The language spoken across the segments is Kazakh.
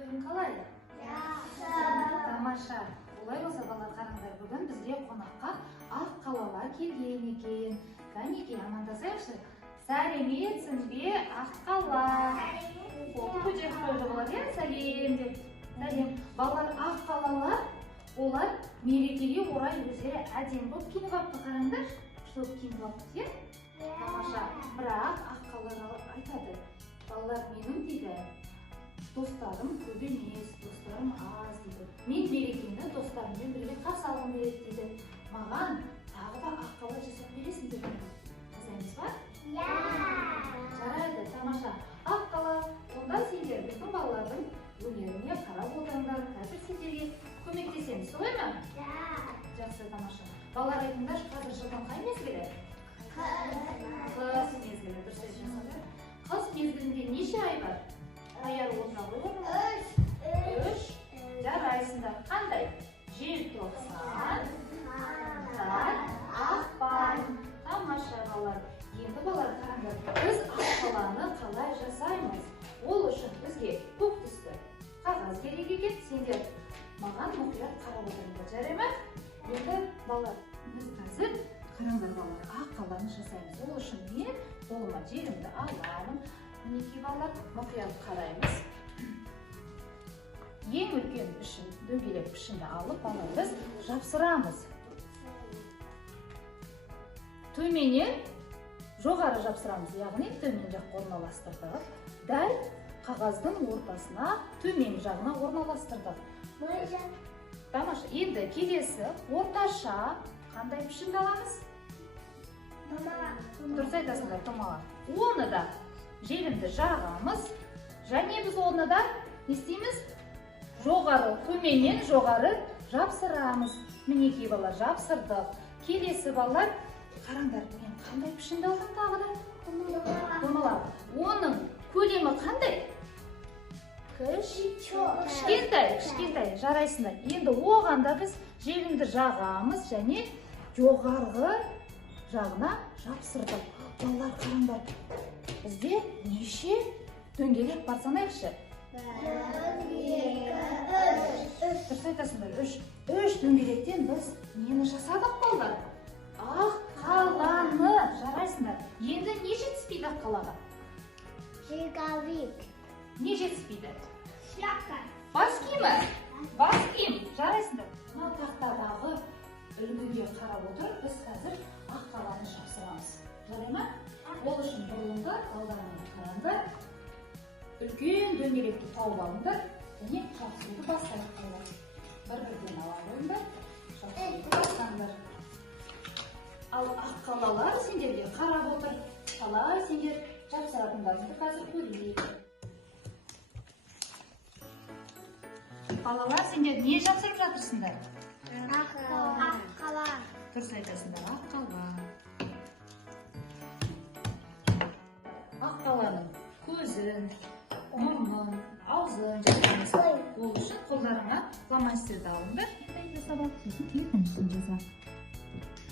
күндерің қалай? Тамаша. Олай болса, балалар, қараңдар, бүгін бізде қонаққа ақ қалаға келген екен. Кәнекей, амандасайықшы. Сәлеметсің бе, ақ қала? Қолды көтеріп қойды балалар, иә? Сәлем деп. Сәлем. Балалар, ақ қалалар, олар мерекеге орай өздері әдемі болып киініп алыпты, қараңдар. Күшті киініп алыпты, иә? Тамаша. Бірақ ақ қалалар айтады. Балалар, менің дейді, достарым көп емес, достарым аз дейді. Мен мерекені достарыммен бірге қарсы алғым келеді дейді. Маған тағы да ақ қала жасап бересің деп жасаймыз ба? Иә. Жарайды, тамаша. Ақ қала, онда сендер біздің балалардың өнеріне қарап отырыңдар. Қазір сендерге көмектесеміз, солай ма? Иә. Жақсы, тамаша. Балалар, айтыңдар, қазір жылдың қай мезгілі? Қыс мезгілі, дұрыс айтасыңдар. Қыс мезгілінде неше ай бар? Аяр отыра қойып. 3. Жарайсыңдар. Қандай? Желтоқсан, ақпан. Тамаша балалар. Енді балалар, қараңдар, біз ақ қаланы қалай жасаймыз? Ол үшін бізге көк түсті қағаз керек екен. Сендер маған мұқият қарап отырыңдар, жарай ма? Енді балалар, біз қазір қараңдар балалар, ақ қаланы жасаймыз. Ол үшін мен қолыма желімді аламын. Мінекей балалар, мұқият қараймыз. Ең үлкен пішін, дөңгелек пішінді алып, балалар, біз жапсырамыз. Төменнен жоғары жапсырамыз, яғни төмен жаққа орналастырдық. Дәл қағаздың ортасына, төмен жағына орналастырдық. Тамаша, енді келесі орташа қандай пішінді аламыз? Дұрыс айтасыңдар, томаға. Оны да желімді жағамыз, және біз оны да не істейміз? Жоғары, төменнен жоғары жапсырамыз. Мінекей балалар, жапсырдық. Келесі балалар, қараңдар, мен қандай пішінді алдым тағы да? Домалап. Оның көлемі қандай? Кішкентай, жарайсыңдар. Енді оғанда біз желімді жағамыз және жоғарғы жағына жапсырдық. Балалар, қараңдар, бізде неше дөңгелек бар санайықшы? 1, 2, 3. Дұрыс айтасыңдар, 3 дөңгелектен біз нені жасадық балалар? Ақ қаланы, жарайсыңдар. Енді не жетіспейді ақ қалаға? Жигалик. Не жетіспейді? Шляпка. Бас киімі? Бас киім, жарайсыңдар. Мына тақтадағы үлгіге қарап отырып, біз қазір ақ қаланы жапсырамыз. Жарай ма? Ол үшін бұрынғы алдарынан қараңдар. Үлкен дөңгелекті тауып алыңдар, және жапсыруды бастайық. Бір-бірден ала қойыңдар, жапсыруды бастаңдар. Ал ақ қалалар сендерге қарап отыр. Қалай сендер жапсыратындарыңды қазір көрейік. Балалар, сендер не жапсырып жатырсыңдар? Ақ қала. Дұрыс айтасыңдар, ақ қала. Ақ қаланың көзін, мұрнын, аузын жасаймыз. Ол үшін қолдарыңа фломастерді алыңдар. Екіншісін жаза.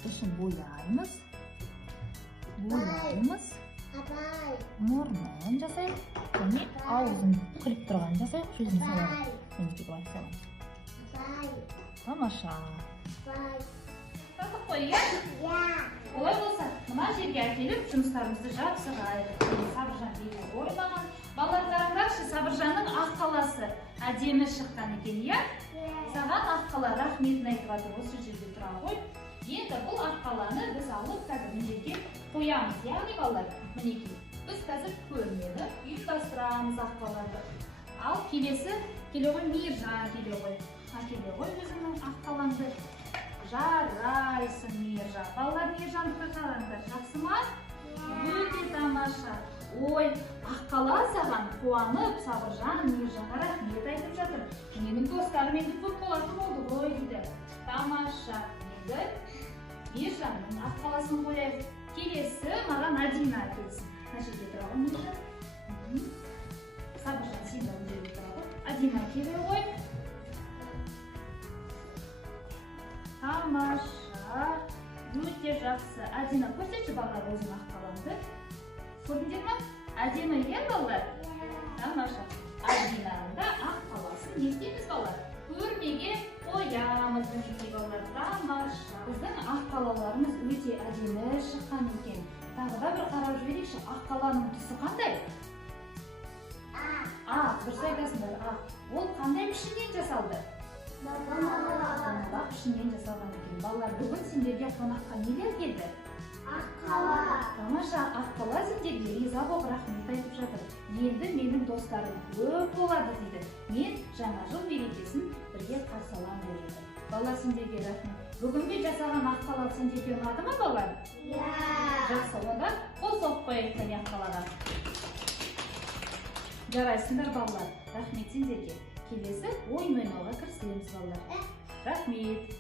Ішін бояймыз. Мұрнын жасайық. Және аузын күліп тұрған жасайық. Жүзін салайық. Тамаша. Татық қой, иә? Олай болса, мына жерге әкеліп жұмыстарымызды жапсырайық. Сабыржан дейді ойнаған. Балалар, қараңдаршы, Сабыржанның ақ қаласы әдемі шыққан екен, иә? Саған ақ қала рахметін айтып жатыр, осы жерде тұра ғой. Енді бұл ақ қаланы біз алып қазір мына жерге қоямыз, яғни балалар, мінекей. Біз қазір көрмені ұйымдастырамыз ақ қаланы. Ал келесі келе ғой, Мейіржан келе ғой. Келе ғой өзіңнің ақ қалаңды. Жарайсың, Мейіржан. Балалар, Мейіржанды қараңдар, жақсы ма? Өте тамаша. Ой, ақ қала саған қуанып, Сабыржан, Мейіржанға рахмет айтып жатыр. Менің достарым енді көп болатын болды ғой дейді. Тамаша. Енді Мейіржанның ақ қаласын қояйық. Келесі маған Адина келсін. Мына жерде тұра ғой, Мейіржан. Сабыржан, сен де мына жерде тұра ғой. Адина келе ғой. Тамаша. Өте жақсы. Адина, көрсетші балалар өзің ақ қалаңды. Көрдіңдер ме? Әдемі, иә балалар? Тамаша. Адинаның да ақ қалаларымыз өте әдемі шыққан екен. Тағы да бір қарап жіберейікші. Ақ қаланың түсі қандай? Ақ, дұрыс айтасыңдар, ақ. Ол қандай пішіннен жасалды? Домалақ пішіннен жасалған екен. Балалар, бүгін сендерге қонаққа нелер келді? Тамаша, ақ қала сендерге риза болып рахмет айтып жатыр. Енді менің достарым көп болады дейді. Мен жаңа жыл мерекесін бірге қарсы аламын дейді. Балалар, сендерге рахмет. Бүгінгі жасаған ақ қала сендерге ұнады ма балалар? Жақсы, онда қол соғып қояйық кәне ақ қалаға. Жарайсыңдар балалар. Рахмет сендерге. Келесі ойын ойнауға кірісеміз балалар. Рахмет.